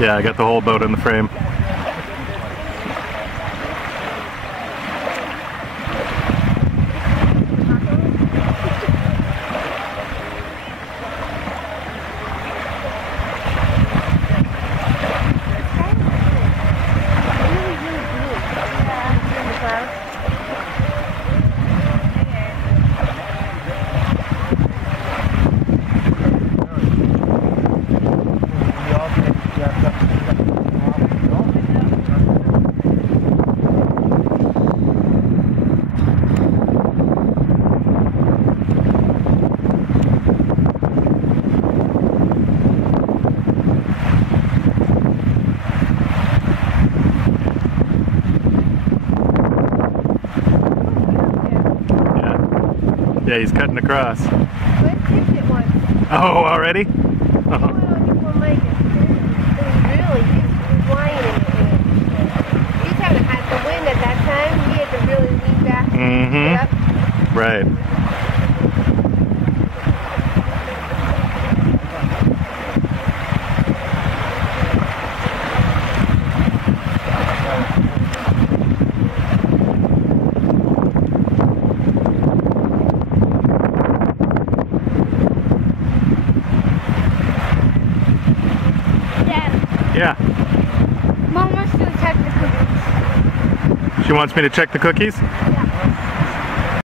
Yeah, I got the whole boat in the frame. Yeah, he's cutting across. Oh, already? Oh. Mm-hmm. Right. Yeah. Mom wants to check the cookies. She wants me to check the cookies?